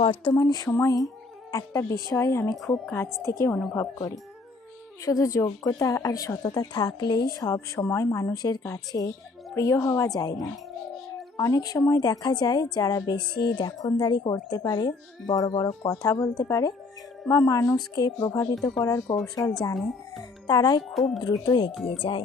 বর্তমান সময়ে একটা বিষয় আমি খুব কাছ থেকে অনুভব করি। শুধু যোগ্যতা আর সততা থাকলেই সব সময় মানুষের কাছে প্রিয় হওয়া যায় না। অনেক সময় দেখা যায় যারা বেশি দেখনদারি করতে পারে, বড় বড় কথা বলতে পারে বা মানুষকে প্রভাবিত করার কৌশল জানে, তারাই খুব দ্রুত এগিয়ে যায়।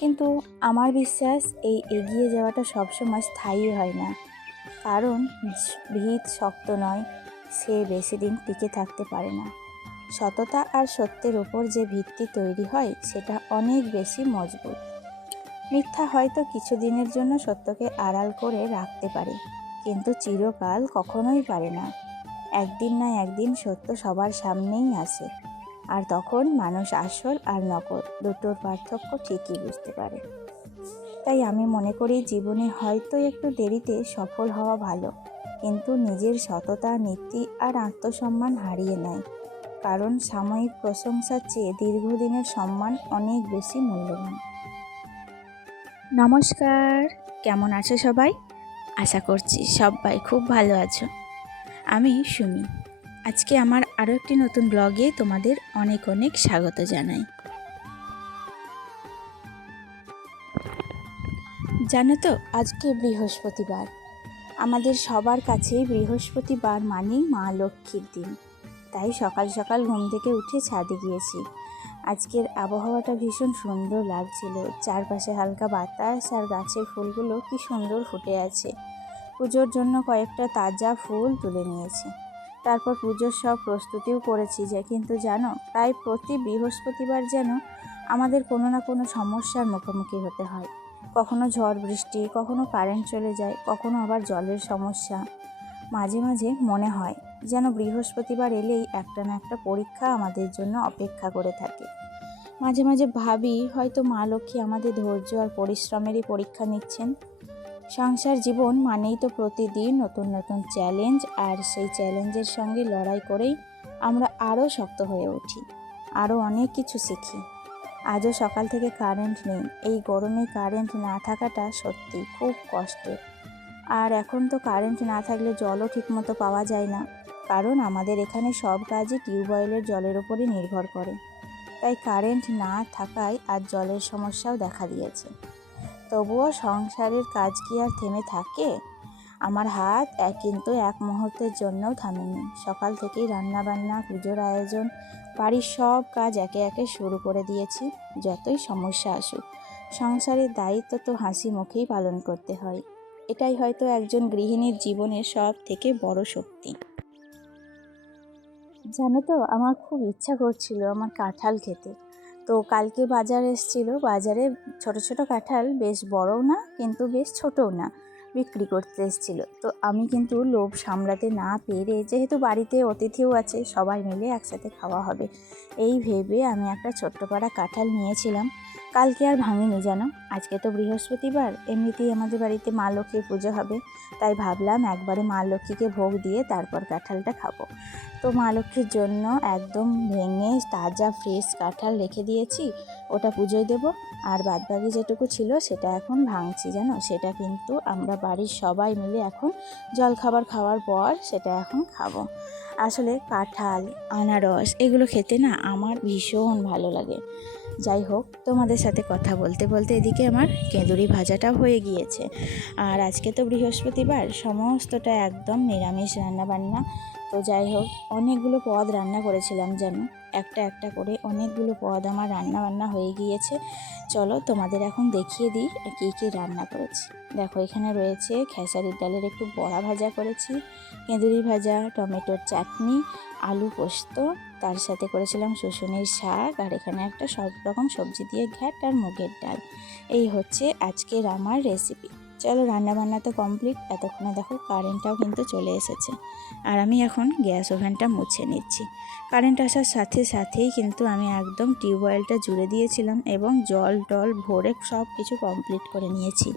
কিন্তু আমার বিশ্বাস এই এগিয়ে যাওয়াটা সবসময় স্থায়ী হয় না। কারণ ভিত শক্ত নয়, সে বেশি দিন টিকে থাকতে পারে না। সততা আর সত্যের ওপর যে ভিত্তি তৈরি হয় সেটা অনেক বেশি মজবুত। মিথ্যা হয়তো কিছুদিনের জন্য সত্যকে আড়াল করে রাখতে পারে, কিন্তু চিরকাল কখনোই পারে না। একদিন না একদিন সত্য সবার সামনেই আসে, আর তখন মানুষ আসল আর নকল দুটোর পার্থক্য ঠিকই বুঝতে পারে। তাই আমি মনে করি জীবনে হয়তো একটু দেরিতে সফল হওয়া ভালো, কিন্তু নিজের সততা, নীতি আর আত্মসম্মান হারিয়ে নেয়। কারণ সাময়িক প্রশংসার চেয়ে দীর্ঘদিনের সম্মান অনেক বেশি মূল্যবান। নমস্কার, কেমন আছো সবাই? আশা করছি সবাই খুব ভালো আছো। আমি সুমি। আজকে আমার আরও একটি নতুন ব্লগে তোমাদের অনেক অনেক স্বাগত জানাই। জানো তো, আজকে বৃহস্পতিবার। আমাদের সবার কাছেই বৃহস্পতিবার মানেই মা লক্ষ্মীর দিন। তাই সকাল সকাল ঘুম থেকে উঠে ছাদে গিয়েছি। আজকের আবহাওয়াটা ভীষণ সুন্দর লাগছিল। চারপাশে হালকা বাতাস আর গাছের ফুলগুলো কি সুন্দর ফুটে আছে। পুজোর জন্য কয়েকটা তাজা ফুল তুলে নিয়েছি। তারপর পুজোর সব প্রস্তুতিও করেছি, কিন্তু জানো, প্রায় প্রতি বৃহস্পতিবার যেন আমাদের কোনো না কোনো সমস্যার মুখোমুখি হতে হয়। কখনো ঝড় বৃষ্টি, কখনো কারেন্ট চলে যায়, কখনো আবার জলের সমস্যা। মাঝে মাঝে মনে হয় যেন বৃহস্পতিবার এলেই একটা না একটা পরীক্ষা আমাদের জন্য অপেক্ষা করে থাকে। মাঝে মাঝে ভাবি হয়তো মা লক্ষ্মী আমাদের ধৈর্য আর পরিশ্রমেরই পরীক্ষা নিচ্ছেন। সংসার জীবন মানেই তো প্রতিদিন নতুন নতুন চ্যালেঞ্জ, আর সেই চ্যালেঞ্জের সঙ্গে লড়াই করেই আমরা আরও শক্ত হয়ে উঠি, আরও অনেক কিছু শিখি। আজও সকাল থেকে কারেন্ট নেই। এই গরমে কারেন্ট না থাকাটা সত্যি খুব কষ্টের। আর এখন তো কারেন্ট না থাকলে জলও ঠিকমতো পাওয়া যায় না, কারণ আমাদের এখানে সব কাজই টিউবওয়েলের জলের উপরে নির্ভর করে। তাই কারেন্ট না থাকায় আর জলের সমস্যাও দেখা দিয়েছে। তবুও সংসারের কাজ কি আর থেমে থাকে? আমার হাত কিন্তু এক মুহূর্তের জন্যও থামেনি। সকাল থেকেই রান্নাবান্না, পুজোর আয়োজন, বাড়ির সব কাজ একে একে শুরু করে দিয়েছি। যতই সমস্যা আসুক, সংসারের দায়িত্ব তো হাসি মুখেই পালন করতে হয়। এটাই হয়তো একজন গৃহিণীর জীবনের সব থেকে বড় শক্তি। জানো তো, আমার খুব ইচ্ছা করছিল আমার কাঁঠাল খেতে। তো কালকে বাজার এসেছিল, বাজারে ছোট ছোট কাঁঠাল, বেশ বড়ও না কিন্তু বেশ ছোটও না, বিক্রি করতে এসেছিল। তো আমি কিন্তু লোভ সামলাতে না পেরে, যেহেতু বাড়িতে অতিথিও আছে, সবাই মিলে একসাথে খাওয়া হবে, এই ভেবে আমি একটা ছোট্ট পাড়া কাঁঠাল নিয়েছিলাম। কালকে আর ভাঙিনি জানো। আজকে তো বৃহস্পতিবার, এমনিতেই আমাদের বাড়িতে মা লক্ষ্মীর পুজো হবে, তাই ভাবলাম একবারে মা লক্ষ্মীকে ভোগ দিয়ে তারপর কাঁঠালটা খাবো। তো মা লক্ষ্মীর জন্য একদম ভেঙে তাজা ফ্রেশ কাঁঠাল রেখে দিয়েছি, ওটা পুজোয় দেব। আর বাদবাকি যেটুকু ছিল সেটা এখন ভাঙছি জানো। সেটা কিন্তু আমরা বাড়ির সবাই মিলে এখন জলখাবার খাওয়ার পর সেটা এখন খাবো। আসলে কাঁঠাল, আনারস এগুলো খেতে না আমার ভীষণ ভালো লাগে। যাই হোক, তোমাদের সাথে কথা বলতে বলতে এদিকে আমার কেঁদুরি ভাজাটাও হয়ে গিয়েছে। আর আজকে তো বৃহস্পতিবার, সমস্তটা একদম নিরামিষ রান্নাবান্না। তো যাই হোক, অনেকগুলো পদ রান্না করেছিলাম যেন, একটা একটা করে অনেকগুলো পদ আমার রান্না বান্না হয়ে গিয়েছে। চলো তোমাদের এখন দেখিয়ে দিই কী কী রান্না করেছি। দেখো, এখানে রয়েছে খেসারির ডালের একটু বড়া ভাজা করেছি, কেঁদুরি ভাজা, টমেটোর চাটনি, আলু পোস্ত, তার সাথে করেছিলাম শুশুনির শাক, আর এখানে একটা সব রকম সবজি দিয়ে ঘ্যাট আর মুগের ডাল। এই হচ্ছে আজকের আমার রেসিপি। চলো, রান্নাবান্না তো কমপ্লিট। এতক্ষণে দেখো কারেন্টটাও কিন্তু চলে এসেছে, আর আমি এখন গ্যাস ওভেনটা মুছে নিচ্ছি। কারেন্ট আসার সাথে সাথেই কিন্তু আমি একদম টিউবওয়েলটা জুড়ে দিয়েছিলাম এবং জল টল ভরে সব কিছু কমপ্লিট করে নিয়েছি।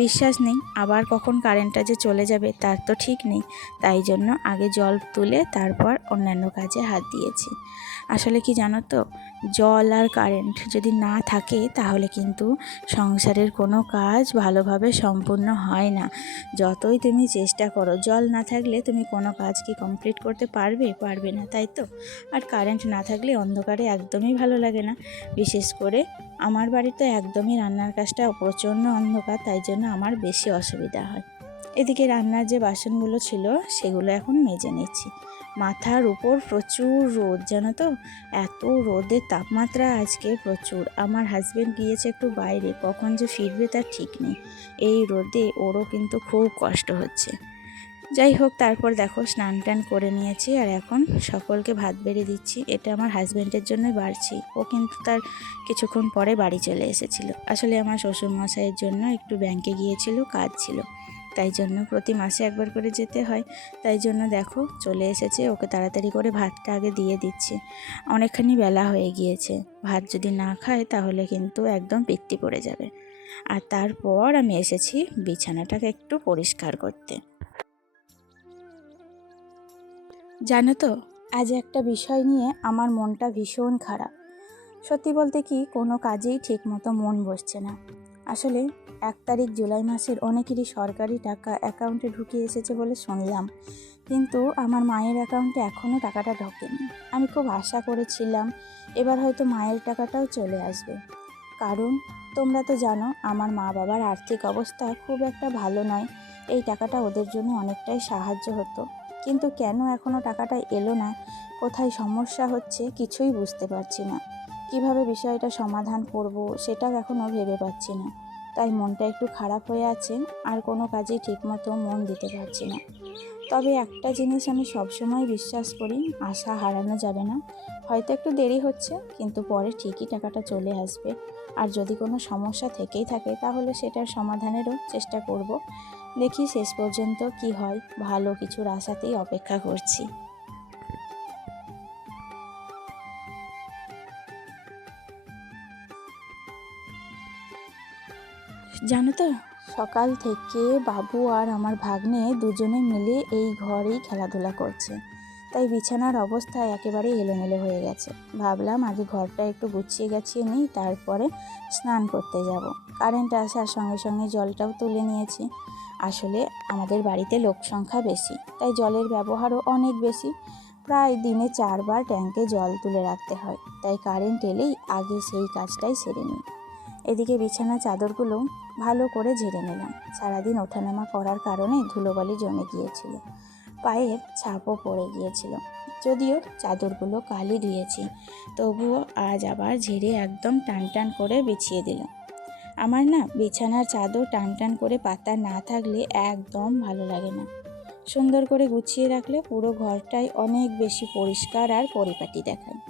বিশ্বাস নেই আবার কখন কারেন্টটা যে চলে যাবে তার তো ঠিক নেই, তাই জন্য আগে জল তুলে তারপর অন্যান্য কাজে হাত দিয়েছি। আসলে কি জানো তো, জল আর কারেন্ট যদি না থাকে তাহলে কিন্তু সংসারের কোনো কাজ ভালোভাবে সম্পূর্ণ হয় না। যতই তুমি চেষ্টা করো, জল না থাকলে তুমি কোনো কাজ কি কমপ্লিট করতে পারবে না, তাই তো? আর কারেন্ট না থাকলে অন্ধকারে একদমই ভালো লাগে না। বিশেষ করে আমার বাড়িতে একদমই রান্নার কাজটা প্রচণ্ড অন্ধকার, তাই জন্য আমার বেশি অসুবিধা হয়। এদিকে রান্নার যে বাসনগুলো ছিল সেগুলো এখন মেজে নিচ্ছি। মাথার উপর প্রচুর রোদ, জানো তো, এত রোদের তাপমাত্রা আজকে প্রচুর। আমার হাজবেন্ড গিয়েছে একটু বাইরে, কখন যে ফিরবে তার ঠিক নেই। এই রোদে ওরও কিন্তু খুব কষ্ট হচ্ছে। যাই হোক, তারপর দেখো স্নান টান করে নিয়েছি আর এখন সকলকে ভাত বেড়ে দিচ্ছি। এটা আমার হাজব্যান্ডের জন্যই বাড়ছি। ও কিন্তু তার কিছুক্ষণ পরে বাড়ি চলে এসেছিল। আসলে আমার শ্বশুরমশাইয়ের জন্য একটু ব্যাংকে গিয়েছিল, কাজ ছিল, তাই জন্য প্রতি মাসে একবার করে যেতে হয়। তাই জন্য দেখো চলে এসেছে, ওকে তাড়াতাড়ি করে ভাতটা আগে দিয়ে দিচ্ছি। অনেকখানি বেলা হয়ে গিয়েছে, ভাত যদি না খায় তাহলে কিন্তু একদম পিত্তি পড়ে যাবে। আর তারপর আমি এসেছি বিছানাটাকে একটু পরিষ্কার করতে। জানো তো, আজ একটা বিষয় নিয়ে আমার মনটা ভীষণ খারাপ। সত্যি বলতে কি, কোনো কাজেই ঠিকমতো মন বসছে না। আসলে 1 তারিখ জুলাই মাসের অনেকেরই সরকারি টাকা অ্যাকাউন্টে ঢুকে এসেছে বলে শুনলাম, কিন্তু আমার মায়ের অ্যাকাউন্টে এখনও টাকাটা ঢোকেনি। আমি খুব আশা করেছিলাম এবার হয়তো মায়ের টাকাটাও চলে আসবে, কারণ তোমরা তো জানো আমার মা বাবার আর্থিক অবস্থা খুব একটা ভালো নয়। এই টাকাটা ওদের জন্য অনেকটাই সাহায্য হতো, কিন্তু কেন এখনও টাকাটা এলো না, কোথায় সমস্যা হচ্ছে কিছুই বুঝতে পারছি না। কিভাবে বিষয়টা সমাধান করব সেটাও এখনও ভেবে পাচ্ছি না। তাই মনটা একটু খারাপ হয়ে আছে, আর কোনো কাজেই ঠিকমতো মন দিতে পারছি না। তবে একটা জিনিস আমি সবসময় বিশ্বাস করি, আশা হারানো যাবে না। হয়তো একটু দেরি হচ্ছে, কিন্তু পরে ঠিকই টাকাটা চলে আসবে। আর যদি কোনো সমস্যা থেকেই থাকে তাহলে সেটার সমাধানেরও চেষ্টা করব। দেখি শেষ পর্যন্ত কি হয়, ভালো কিছুর আশাতেই অপেক্ষা করছি। জানো তো, সকাল থেকে বাবু আর আমার ভাগ্নে দুজনে মিলে এই ঘরেই খেলাধুলা করছে, তাই বিছানার অবস্থা একেবারেই এলোমেলো হয়ে গেছে। ভাবলাম আগে ঘরটা একটু গুছিয়ে গাছিয়ে নিই, তারপরে স্নান করতে যাব। কারেন্ট আসার সঙ্গে সঙ্গে জলটাও তুলে নিয়েছি। আসলে আমাদের বাড়িতে লোক সংখ্যা বেশি, তাই জলের ব্যবহারও অনেক বেশি। প্রায় দিনে 4 বার ট্যাঙ্কে জল তুলে রাখতে হয়, তাই কারেন্ট এলেই আগে সেই কাজটাই সেরে নিই। এদিকে বিছানা চাদরগুলো ভালো করে ঝেড়ে নিলাম। সারাদিন ওঠানামা করার কারণে ধুলোবালি জমে গিয়েছিল, পায়ের ছাপও পড়ে গিয়েছিল। যদিও চাদরগুলো কালই ধুয়েছি, তবুও আজ আবার ঝেড়ে একদম টান টান করে বিছিয়ে দিলাম। আমার না বিছানার চাদর টান টান করে পাতা না থাকলে একদম ভালো লাগে না। সুন্দর করে গুছিয়ে রাখলে পুরো ঘরটাই অনেক বেশি পরিষ্কার আর পরিপাটি দেখায়।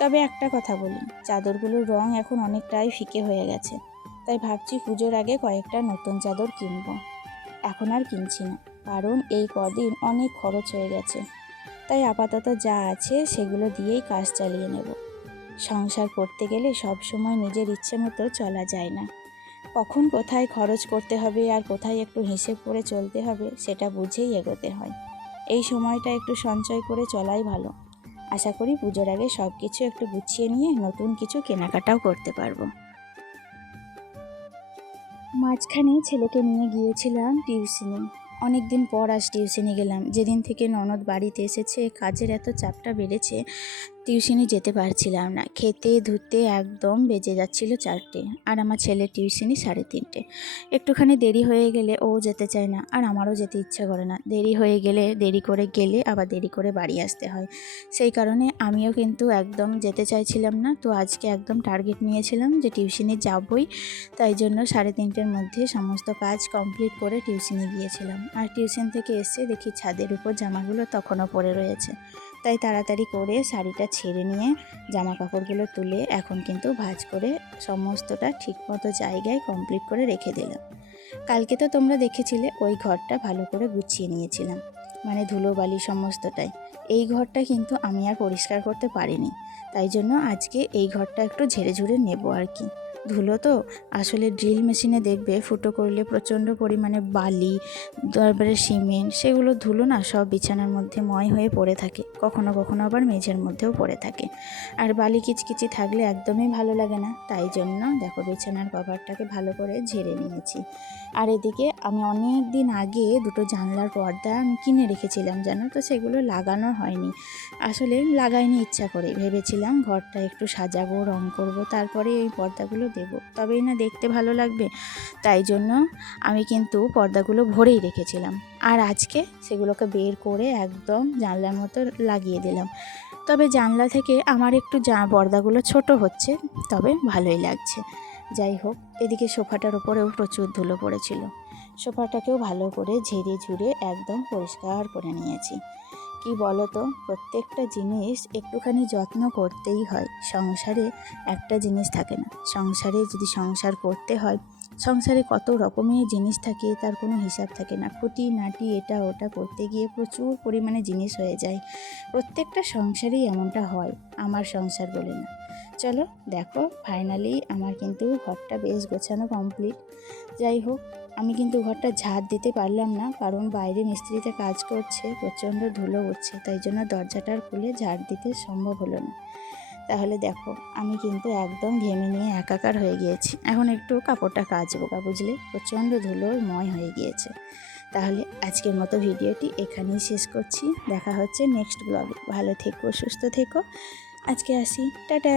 তবে একটা কথা বলি, চাদরগুলোর রং এখন অনেকটাই ফিকে হয়ে গেছে, তাই ভাবছি পুজোর আগে কয়েকটা নতুন চাদর কিনবো। এখন আর কিনছি না, কারণ এই কদিন অনেক খরচ হয়ে গেছে। তাই আপাতত যা আছে সেগুলো দিয়েই কাজ চালিয়ে নেব। সংসার করতে গেলে সব সময় নিজের ইচ্ছে মতো চলা যায় না। কখন কোথায় খরচ করতে হবে আর কোথায় একটু হিসেব করে চলতে হবে সেটা বুঝেই এগোতে হয়। এই সময়টা একটু সঞ্চয় করে চলাই ভালো। আশা করি পুজোর আগে সব কিছু একটু গুছিয়ে নিয়ে নতুন কিছু কেনাকাটাও করতে পারবো। মাঝখানে ছেলেকে নিয়ে গিয়েছিলাম টিউশনি। অনেক দিন পর আজ টিউশনি গেলাম। যেদিন থেকে ননদ বাড়িতে এসেছে কাজের এত চাপটা বেড়েছে, টিউশনি যেতে পারছিলাম না। খেতে ধুতে একদম বেজে যাচ্ছিল 4টে, আর আমার ছেলের টিউশনি 3:30। একটুখানি দেরি হয়ে গেলে ও যেতে চায় না, আর আমারও যেতে ইচ্ছা করে না। দেরি হয়ে গেলে দেরি করে গেলে আবার দেরি করে বাড়ি আসতে হয়। সেই কারণে আমিও কিন্তু একদম যেতে চাইছিলাম না। তো আজকে একদম টার্গেট নিয়েছিলাম যে টিউশনি যাবই, তাই জন্য 3:30-র মধ্যে সমস্ত কাজ কমপ্লিট করে টিউশনি গিয়েছিলাম। আর টিউশন থেকে এসে দেখি ছাদের উপর জামাগুলো তখনও পড়ে রয়েছে, তাই তাড়াতাড়ি করে শাড়িটা ছেড়ে নিয়ে জামা কাপড়গুলো তুলে এখন কিন্তু ভাঁজ করে সমস্তটা ঠিকমতো জায়গায় কমপ্লিট করে রেখে দিলাম। কালকে তো তোমরা দেখেছিলে ওই ঘরটা ভালো করে গুছিয়ে নিয়েছিলাম, মানে ধুলোবালি সমস্তটাই। এই ঘরটা কিন্তু আমি আর পরিষ্কার করতে পারিনি, তাই জন্য আজকে এই ঘরটা একটু ঝেড়ে ঝুড়ে নেব আর কি। ধুলো তো আসলে ড্রিল মেশিনে দেখবে ফুটো করলে প্রচণ্ড পরিমাণে বালি, তারপরে সিমেন্ট, সেগুলো ধুলো না সব বিছানার মধ্যে ময় হয়ে পড়ে থাকে, কখনো কখনো আবার মেঝের মধ্যেও পড়ে থাকে। আর বালি কিচকিচি থাকলে একদমই ভালো লাগে না, তাই জন্য দেখো বিছানার কভারটাকে ভালো করে ঝেড়ে নিয়েছি। আর এদিকে আমি অনেক দিন আগে দুটো জানলার পর্দা আমি কিনে রেখেছিলাম জানো তো, সেগুলো লাগানো হয়নি, আসলে লাগাইনি ইচ্ছা করে, ভেবেছিলাম ঘরটা একটু সাজাবো, রং করব, তারপরে এই পর্দাগুলো দেব, তবেই না দেখতে ভালো লাগবে। তাই জন্য আমি কিন্তু পর্দাগুলো ভরেই রেখেছিলাম, আর আজকে সেগুলোকে বের করে একদম জানলার মতো লাগিয়ে দিলাম। তবে জানলা থেকে আমার একটু পর্দাগুলো ছোট হচ্ছে, তবে ভালোই লাগছে। যাই হোক, এদিকে সোফাটার উপরেও প্রচুর ধুলো পড়েছিল, সোফাটাকেও ভালো করে ঝেড়ে ঝুড়ে একদম পরিষ্কার করে নিয়েছি। কি বলো তো, প্রত্যেকটা জিনিস একটুখানি যত্ন করতেই হয়, সংসারে একটা জিনিস থাকে না, সংসারে যদি সংসার করতে হয়, সংসারে কত রকমের জিনিস থাকে তার কোনো হিসাব থাকে না, খুঁটিনাটি এটা ওটা করতে গিয়ে প্রচুর পরিমাণে জিনিস হয়ে যায়, প্রত্যেকটা সংসারেই এমনটা হয়, আমার সংসার বলে না। চলো দেখো, ফাইনালি আমার কিন্তু ঘরটা বেশ গোছানো কমপ্লিট। যাই হোক, আমি কিন্তু ঘরটা ঝাড় দিতে পারলাম না, কারণ বাইরে মিস্ত্রিতে কাজ করছে, প্রচণ্ড ধুলো উঠছে, তাই জন্য দরজাটার খুলে ঝাড় দিতে সম্ভব হলো না। তাহলে দেখো, আমি কিন্তু একদম ঘেমে নিয়ে একাকার হয়ে গিয়েছি, এখন একটু কাপড়টা কাচবো, বুঝলে প্রচণ্ড ধুলোর ময় হয়ে গিয়েছে। তাহলে আজকের মতো ভিডিওটি এখানেই শেষ করছি, দেখা হচ্ছে নেক্সট ব্লগে। ভালো থেকো, সুস্থ থেকো, আজকে আসি, টাটা।